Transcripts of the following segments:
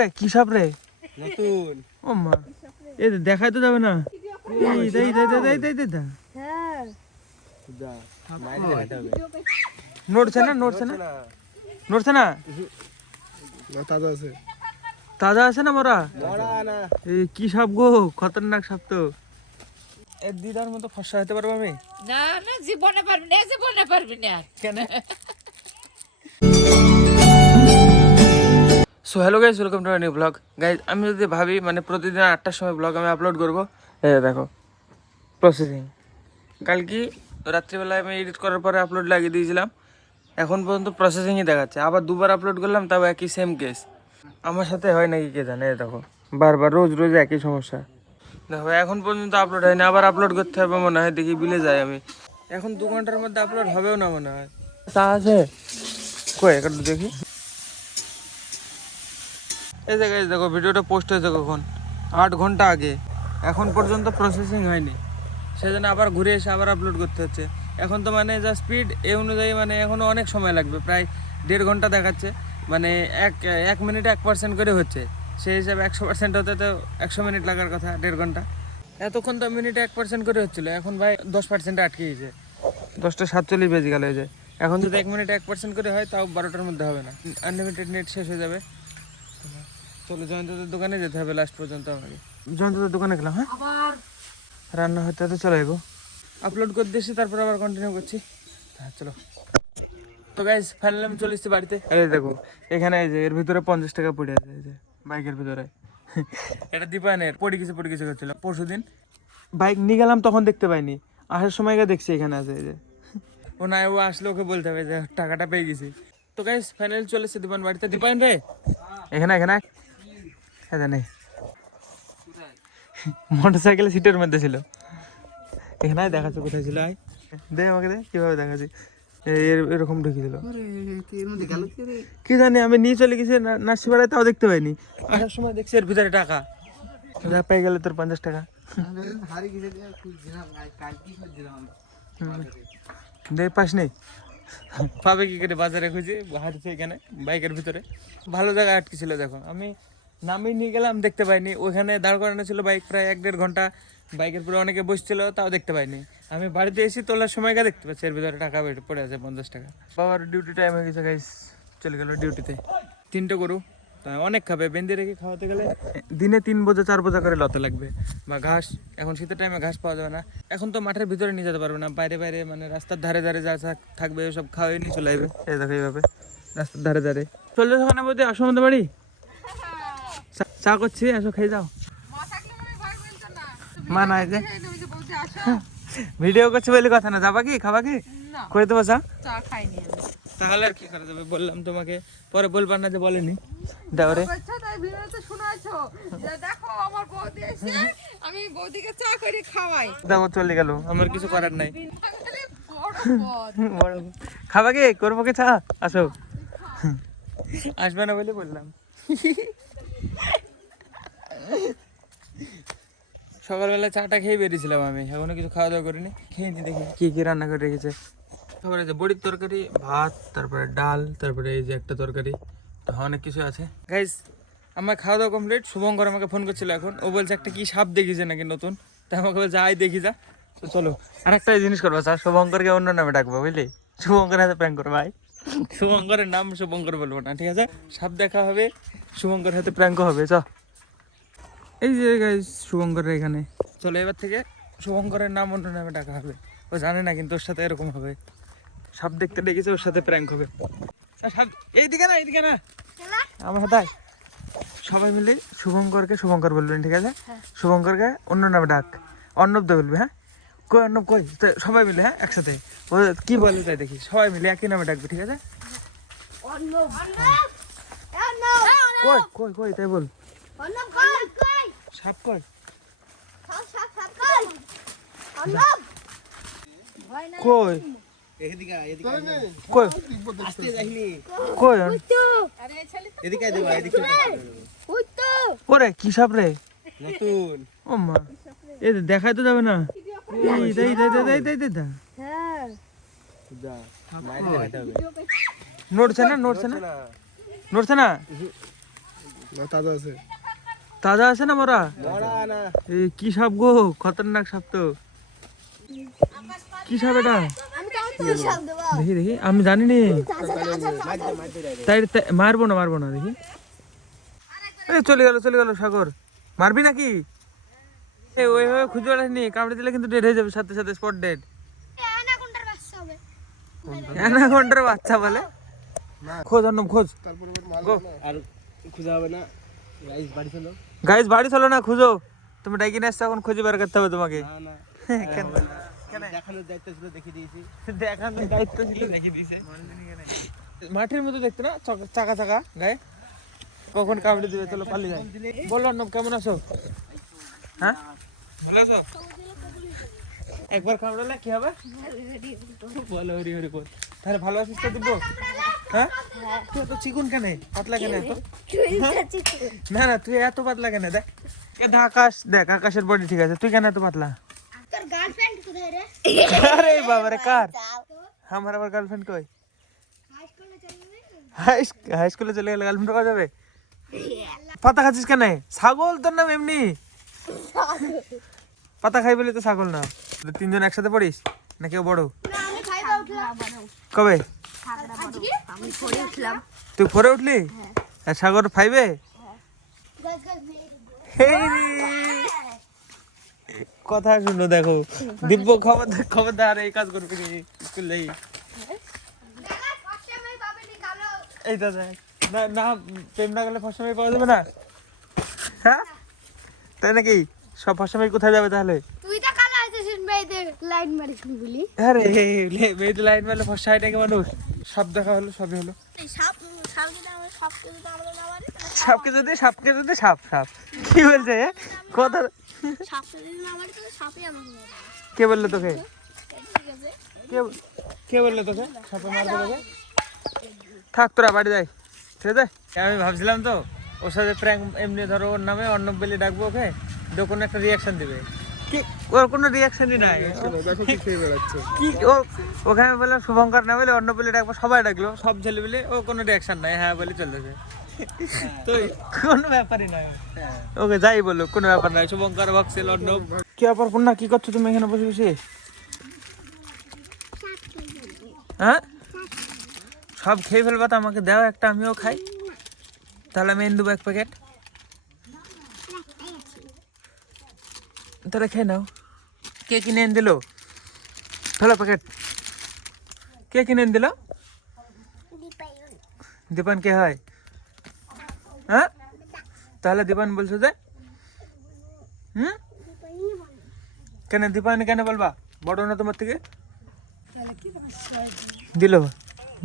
ওরে কি সাপ রে? নতুন। ও মা, এ দেখাই তো যাবে না। এই দে দে দে দে দে দে দে। হ্যাঁ যা মাইরে দেখাতে হবে। নড়ছে না নড়ছে না নড়ছে না। না তাজা আছে। তাজা আছে না মোরা? মরা না। এই কি সাপ গো, খতরনাক সাপ তো। এর দিদার মতো ফসা হতে পারবো আমি? না না জীবনে পারবি না, জীবনে পারবি না। কেন? So hello guys, welcome to my new blog. Guys আমি যদি ভাবি মানে প্রতিদিন 8টার সময় ব্লগ আমি আপলোড করবো, এই দেখো প্রসেসিং। কালকে রাত্রিবেলায় আমি এডিট করার পরে আপলোড লাগিয়ে দিয়েছিলাম, এখন পর্যন্ত প্রসেসিংই দেখাচ্ছে। আবার দুবার আপলোড করলাম, তাও একই সেম কেস। আমার সাথে হয় নাকি কে জানে। এই দেখো বারবার রোজ রোজ একই সমস্যা। দেখো এখন পর্যন্ত আপলোড হয়নি, আবার আপলোড করতে হবে মনে হয়। দেখি বিলে যাই আমি। এখন 2 ঘন্টার মধ্যে আপলোড হবেও না মনে হয়। তা আছে কই একটু দেখি। এই জায়গায় দেখো ভিডিওটা পোস্ট হয়েছে কখন, 8 ঘন্টা আগে। এখন পর্যন্ত প্রসেসিং হয়নি, সেজন্য আবার ঘুরে এসে আবার আপলোড করতে হচ্ছে। এখন তো মানে যা স্পিড এই অনুযায়ী মানে এখনও অনেক সময় লাগবে, প্রায় 1.5 ঘন্টা দেখাচ্ছে। মানে এক মিনিটে 1% করে হচ্ছে, সেই হিসাবে 100% হতে তো 100 মিনিট লাগার কথা, 1.5 ঘন্টা। এতক্ষণ তো মিনিটে 1% করে হচ্ছিলো, এখন ভাই 10% আটকে গেছে। 10টা 47 বেজে গেল। এই যে এখন যদি 1 মিনিটে 1% করে হয়, তাও 12টার মধ্যে হবে না। আনলিমিটেড নেট শেষ হয়ে যাবে। চলো জয়ন্তদের দোকানে যেতে হবে লাস্ট পর্যন্ত আমাকে। জয়ন্তদের দোকানে গেলাম, হ্যাঁ রান্না হতে হতে চলে যাবো। আপলোড করে দিয়েছি, তারপর আবার কন্টিনিউ করছি। হ্যাঁ চলো। তো গাইজ ফাইনালি আমি চলে এসেছি বাড়িতে। এই দেখো এখানে এই যে এর ভিতরে 50 টাকা পড়ে আছে, এই যে বাইকের ভিতরে। এটা দীপায়নের পড়ে কিছু করছিল পরশু দিন। বাইক নিয়ে গেলাম তখন দেখতে পাইনি, আসার সময় গিয়ে দেখছি এখানে আছে। এই যে ও না, ও আসলে ওকে বলতে হবে যে টাকাটা পেয়ে গেছি। তো গাইজ ফাইনালি চলে এসেছে দীপায়ন বাড়িতে। দীপায়ন রে এখানে নেই, মোটর সাইকেলের সিটের মধ্যে ছিল। এখানে দেখাচ্ছে কোথায় ছিল। আয় দে আমাকে, দে কিভাবে দেখাচ্ছি। এরকম ঢুকে দিল, কি জানি। আমি নিয়ে চলে গেছি নার্সিপাড়ায়, তাও দেখতে পাইনি। আসার সময় দেখছি এর ভিতরে টাকা। যা পেয়ে গেলে তোর 50 টাকা। দে পাস নেই, পাবে কি করে? বাজারে খুঁজে হারিয়েছে এখানে বাইকের ভিতরে। ভালো জায়গায় আটকে ছিল। দেখো আমি নামিয়ে নিয়ে গেলাম, দেখতে পাইনি। ওইখানে দাঁড় করানো ছিল বাইক প্রায় 1-1.5 ঘন্টা। বাইকের পরে অনেকে বসছিল, তাও দেখতে পাইনি। আমি বাড়িতে এসে তোলার সময় দেখতে পাচ্ছি এর ভিতরে টাকা পড়ে আছে 50 টাকা। বাবার ডিউটি টাইম হয়ে গেছে গাইস, চলে গেল ডিউটিতে। 3টে গরু, তা অনেক খাবে। বেঁধে রেখে খাওয়াতে গেলে দিনে 3 বোঝা 4 বোঝা করে লতে লাগবে। বা ঘাস, এখন শীতের টাইমে ঘাস পাওয়া যাবে না। এখন তো মাঠের ভিতরে নিয়ে যেতে পারবে না, বাইরে বাইরে মানে রাস্তার ধারে ধারে যা থাকবে সব খাওয়াই নিয়ে চলে আসবে। এই দেখো এইভাবে রাস্তার ধারে ধারে চলে যাও। ওখানে বলতে আসো আমাদের বাড়ি, চা করছি, আসো খেয়ে যাও। মা নাই যে ভিডিও করছি বলে কথা না। যাবা কি, খাবা কি, করে দেবো চা? তাহলে আর কি করা যাবে, বললাম তোমাকে, পরে বলবার না যে বলেনি। দাও রে, দেখো চলে গেল, আমার কিছু করার নাই। খাবা কি, করবো কি চা? আসো। আসবে না বলে বললাম। সকালবেলা চাটা খেয়ে বেরিয়েছিলাম আমি, এখনো কিছু খাওয়া দাওয়া করিনি। খেয়ে নি, দেখি কি কি রান্না করে রেখেছে। তারপরে যে বড়ির তরকারি, ভাত, তারপরে ডাল, তারপরে এই যে একটা তরকারি, তো অনেক কিছু আছে। গাইস আমার খাওয়া দাওয়া কমপ্লিট। শুভঙ্কর আমাকে ফোন করছিল এখন, ও বলছে একটা কি সাপ দেখিছে নাকি নতুন, তাই আমাকে বলছে আয় দেখি যা। তো চলো আর একটা জিনিস করবো স্যার, শুভঙ্করকে অন্য নামে ডাকবো বুঝলি। শুভঙ্কর হাতে প্র্যাঙ্ক করবো ভাই। শুভঙ্করের নাম শুভঙ্কর বলবো না, ঠিক আছে? সাপ দেখা হবে, শুভঙ্কর হাতে প্র্যাঙ্ক হবে। চ এই যে গাইস শুভঙ্করের এখানে। চলো এবার থেকে শুভঙ্করের নাম অন্য নামে ডাকা হবে। ও জানে না কিন্তু ওর সাথে এরকম হবে। সাপ দেখতে ডেকেছে, ওর সাথে প্র্যাঙ্ক হবে। এইদিকে না আমার হাতে সবাই মিলে শুভঙ্করকে শুভঙ্কর বলবেন, ঠিক আছে? শুভঙ্করকে অন্য নামে ডাক, অর্ণব দে বলবি। হ্যাঁ কই অর্ণব কই, সবাই মিলে হ্যাঁ একসাথে। ও কি বলে তাই দেখি, সবাই মিলে একই নামে ডাকবে, ঠিক আছে? কই কই কই তাই বল। সাপ কই, কই কই কই, ওরে কি সাপ রে? নতুন। ও মা, এ দেখাই তো যাবে না। এই দে দে দে দে দে দে। যা মাইরে দেখাতে হবে। নড়ছে না নড়ছে না নড়ছে না। না তাজা আছে। তাজা আছে না মরা? মরা না। এই কি সাপ গো, খতরনাক সাপ তো। কি সাপ এটা? দেখি দেখি, আমি জানি নি। তাই মারবো না দেখি। এই চলে গেল সাগর। মারবি নাকি? এই ওই খুঁজে বেড়াসনি, কামড়ে দিলে কিন্তু ডেড হয়ে যাবে, সাথে সাথে স্পট ডেড। অ্যানাকোন্ডার বাচ্চা বলে? খোঁজ অন্নম খোঁজ। তারপরে মাল গো। আর খুঁজে হবে না। গাইস বাড়ি চলো। গাইস বাড়ি চলো না, খুঁজো। তুমি ডাইকি নিয়ে আসছো, এখন খুঁজে বের করতে হবে তোমাকে। না না। কেন? দেখানোর দায়িত্ব ছিল, দেখিয়ে দিয়েছি। দেখানোর দায়িত্ব ছিল, দেখিয়ে দিয়েছে। মাটির মতো দেখতে না, চাকা চাকা গায়ে, কখন কামড়ে দিবে। চলো পালিয়ে যাই। বলো অর্ণব, কেমন আছো? হ্যাঁ ভালো আছো? একবার কামড়ালে কি হবে? বলো হরি হরি বল। তাহলে ভালো আছিস তো দিব্য? হ্যাঁ তুই এত চিকুন কেন, পাতলা কেন এত? না না, তুই এত পাতলা কেন? দেখ আকাশ, দেখ আকাশের বডি ঠিক আছে, তুই কেন এত পাতলা? তোর গার্লফ্রেন্ড কোথায় রে? আরে বাবা রে, কার? আমার আবার গার্লফ্রেন্ড কই? হাই স্কুলে চলে গেলি? হাই স্কুলে চলে গেলে গার্লফ্রেন্ড পাওয়া যাবে? পাতা খাচ্ছিস কেন? ছাগল তোর নাম এমনি? পাতা খাই বলে তো ছাগল না। তিনজন একসাথে পড়িস না কেউ বড়? না আমি খাইবা উঠলাম। কবে? আজকে আমি পড়ে উঠলাম। তুই ফোরে উঠলি? আর সাগর ফাইভে? গাছ গাছ নিয়ে কথা শুনো, দেখো দিব্য খবরদার এই কাজ করবি নি স্কুলে। দাদা ফার্স্ট টাইম আমি পাবেনি কালো। এই তো দেখ, না না প্রেম না গেলে ফার্স্ট টাইম পাওয়া যাবে না? হ্যাঁ তাই নাকি? সব ফার্স্ট টাইম কোথায় যাবে তাহলে? তুই তো কালো আছিস, মেয়েদের লাইন মারিস নি বলি। আরে মেয়েদের লাইন মেলে ফার্স্ট সাইড নাকি মানুষ? সব দেখা হলো, সবই হলো। এই সাপ সাপ যদি আমরা সাপকে যদি আমরা না মারি, সাপকে যদি সাপ কি বলছে কথা? সাপকে যদি না মারি তাহলে সাপই আমাকে মারবে। কে বললো তোকে? ঠিক আছে? কে বললো তোকে সাপে মারবে তোকে? থাক তোরা বাড়ি যাই, ঠিক আছে? আমি ভাবছিলাম তো ওর সাথে প্র্যাঙ্ক, এমনি ধরো ওর নামে অর্ণব বেলি ডাকবো, ওকে তো কোনো একটা রিয়াকশন দিবে। কি ওর কোনো রিয়াকশনই নাই। দেখো কি খেয়ে বেড়াচ্ছে। কি ওকে আমি বললাম শুভঙ্কর না বলে অর্ণব বেলি ডাকবো, সবাই ডাকলো, সব ছেলে বলে ও কোনো রিয়াকশন নাই, হ্যাঁ বলে চলতেছে। তো কোনো ব্যাপারই নয়, ওকে যাই বলো কোনো ব্যাপার নাই। শুভঙ্কর বক্সেল অর্ণব। কি ব্যাপার পূর্ণা, কি করছো তুমি এখানে বসে বসে? হ্যাঁ সব খেয়ে ফেলবা তো, আমাকে দাও একটা, আমিও খাই। তাহলে আমি এনে দেবো এক প্যাকেট, তাহলে খেয়ে নাও। কে কিনে এনে দিল? ফেলো প্যাকেট। কে কিনে এনে দিল? দীপান কে হয়? হ্যাঁ তাহলে দীপান বলছো যে? কেন দীপান কেন বলবা? বড় না তোমার থেকে? দিল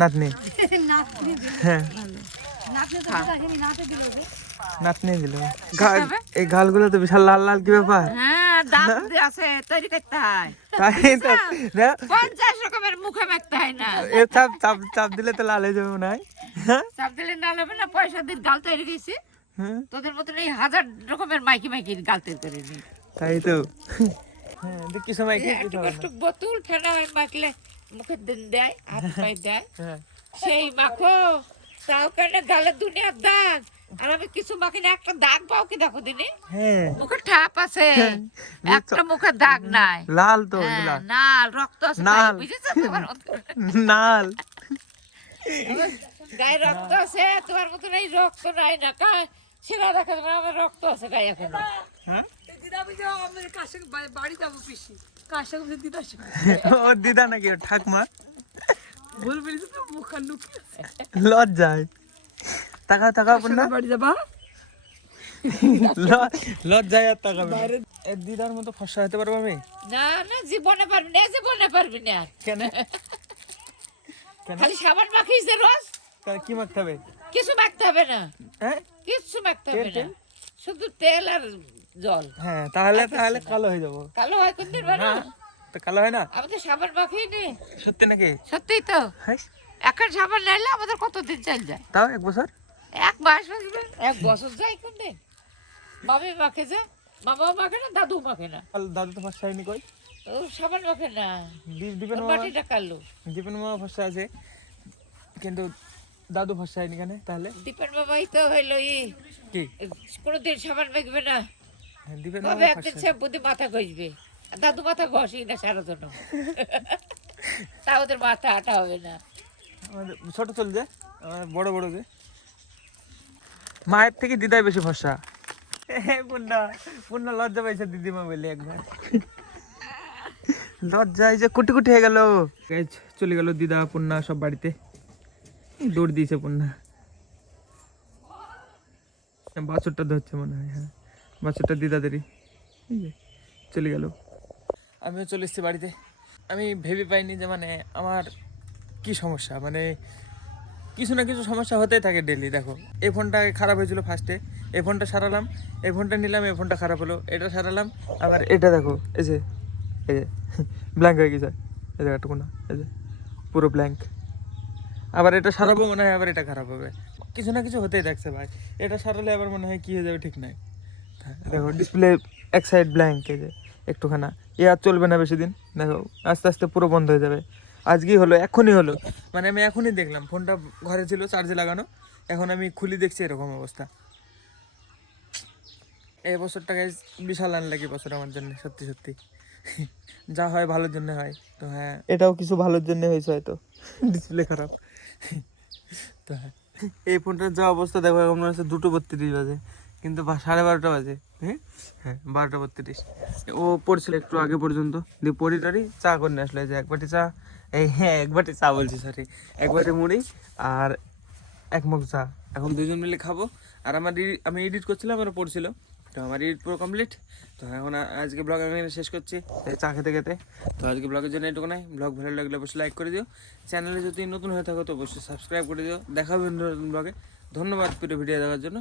নাতনি? হ্যাঁ নাতনি দিল। এই গালগুলো তো বিশাল লাল লাল, কি ব্যাপার? হ্যাঁ দাঁত আছে, তৈরি করতে হয়। তাই তো না, 50 রকমের মুখে মাখতে হয় না। এ চাপ চাপ চাপ দিলে তো লাল হয়ে যাবে মনে হয়। হ্যাঁ চাপ দিলে না হবে না, পয়সা দিয়ে গাল তৈরি গেছি। হ্যাঁ, তোদের মতন এই 1000 রকমের মাইকি গাল তৈরি করে নি। তাই তো। হ্যাঁ দেখ কি সময় কি একটু কষ্ট বোতল ফেনা হয় মাখলে মুখে দেয়, হাত পায়ে দেয়, হ্যাঁ সেই মাখো। তাও কেন গালে দুনিয়ার দাগ, আর আমি কিছু মাখি না। একটা দাগ পাও কি দেখো দিনে? হ্যাঁ মুখে ঠাপ আছে, একটা মুখে দাগ নাই। লাল তো হ্যাঁ, এগুলা, নাল রক্ত আছে, নাল। বুঝেছো? তোমার মতো নাল। গায়ে রক্ত আছে, তোমার মতন এই রক্ত নাই না। সেটা দেখা যাবে আমার রক্ত আছে গায়ে এখনো। হ্যাঁ বাড়ি যাবো পিসি, কার সঙ্গে দিদা ওর দিদা নাকি ওর ঠাকমা? বলবি তো মুখ আর লুকিয়ে লজ্জায় তাকাও তাকাও না, বাড়ি যাবা। লজ্জায় আর তাকাবে না। এর দিদার মতো ফর্সা হতে পারবো আমি? না না, জীবনে পারবি না, জীবনে পারবি না। কেন কেন খালি সাবান মাখিস যে রোজ, কি মাখতে হবে? কিছু মাখতে হবে না, হ্যাঁ কিচ্ছু মাখতে হবে তেল, না, শুধু তেল আর জল। হ্যাঁ তাহলে তাহলে কালো হয়ে যাবো। কালো হয় কোন দিন বানো? তো কালো হয় না? আমাদের সাবান মাখিয়ে নে। সত্যি নাকি? সত্যিই তো, হাই, এখন সাবান নাইলে আমাদের কতদিন চল যায়? তাও 1 বছর? 1 মাস বাঁচবে, 1 বছর যায় কোন দিন? মামি মাখে যা, মামাও মাখে না, দাদু মাখে না। দাদু তো ফর্সা হয়নি কই? ও সাবান মাখে না, দীপেন ওর মামা, মাটিটা কালো। দীপেন মামা ফর্সা আছে কিন্তু দাদু ফর্সা হয়নি কেন তাহলে? দীপেন বাবাই তো হইলো কি কোনোদিন সাবান মাখবে না, দিবেন কবে একদিন শ্যাম্পু দিয়ে মাথা ঘষবে। আর দাদু মাথা ঘষেই না সারা জন্য, তা ওদের মাথা আটা হবে না। আমাদের ছোট চল যে আমার বড় বড় যে মায়ের থেকে দিদাই বেশি ফর্সা। পূর্ণা পূর্ণা লজ্জা পাইছে দিদিমা বলে একবার, লজ্জায় যে কুটি কুটি হয়ে গেল। চলে গেল দিদা পূর্ণা সব বাড়িতে, দৌড় দিয়েছে পূর্ণা। বাছুরটা ধরছে মনে হয়, হ্যাঁ বাছুরটা দিদাদেরই, চলে গেল। আমিও চলে এসেছি বাড়িতে। আমি ভেবে পাইনি যে মানে আমার কি সমস্যা, মানে কিছু না কিছু সমস্যা হতেই থাকে ডেলি। দেখো এই ফোনটা খারাপ হয়েছিল ফার্স্টে, এই ফোনটা সারালাম, এই ফোনটা নিলাম, এই ফোনটা খারাপ হলো, এটা সারালাম, আবার এটা দেখো এই যে ব্ল্যাঙ্ক হয়ে গেছে, এই জায়গাটুকু না, এই যে পুরো ব্ল্যাঙ্ক। আবার এটা সারাবো মনে হয় আবার এটা খারাপ হবে, কিছু না কিছু হতেই থাকছে ভাই। এটা সারালে আবার মনে হয় কী হয়ে যাবে ঠিক নাই। দেখো ডিসপ্লে এক সাইড ব্ল্যাঙ্ক, এই যে একটুখানা, এ আর চলবে না বেশি দিন। দেখো আস্তে আস্তে পুরো বন্ধ হয়ে যাবে। আজকেই হলো, এখনই হলো, মানে আমি এখনই দেখলাম ফোনটা ঘরে ছিল চার্জে লাগানো, এখন আমি খুলি দেখছি এরকম অবস্থা। এই বছরটা গাইজ বিশাল আনলাকি বছর আমার জন্য, সত্যি সত্যি। যা হয় ভালোর জন্য হয়, তো হ্যাঁ এটাও কিছু ভালোর জন্য হয়েছে হয়তো, ডিসপ্লে খারাপ। তো হ্যাঁ এই ফোনটার যা অবস্থা দেখো, এখন মনে হচ্ছে 2:32 বাজে, কিন্তু 12:30 বাজে। হ্যাঁ 12:32। ও পড়ছিল একটু আগে পর্যন্ত, দিয়ে পড়ি চা করে নিয়ে আসলো, যে এক বাটি চা, এই হ্যাঁ এক বাটি চা বলছি, সরি এক বাটি মুড়ি আর এক মগ চা। এখন দুজন মিলে খাবো। আর আমি এডিট করছিলাম, আমার পড়ছিল, তো আমার এডিট পুরো কমপ্লিট। তো এখন আজকে ব্লগ আমি এখানে শেষ করছি চা খেতে খেতে। তো আজকে ব্লগের জন্য এটুকু নাই। ব্লগ ভালো লাগলে অবশ্যই লাইক করে দিও, চ্যানেলে যদি নতুন হয়ে থাকো তো অবশ্যই সাবস্ক্রাইব করে দিও। দেখা হবে নতুন ব্লগে। ধন্যবাদ পুরো ভিডিও দেখার জন্য।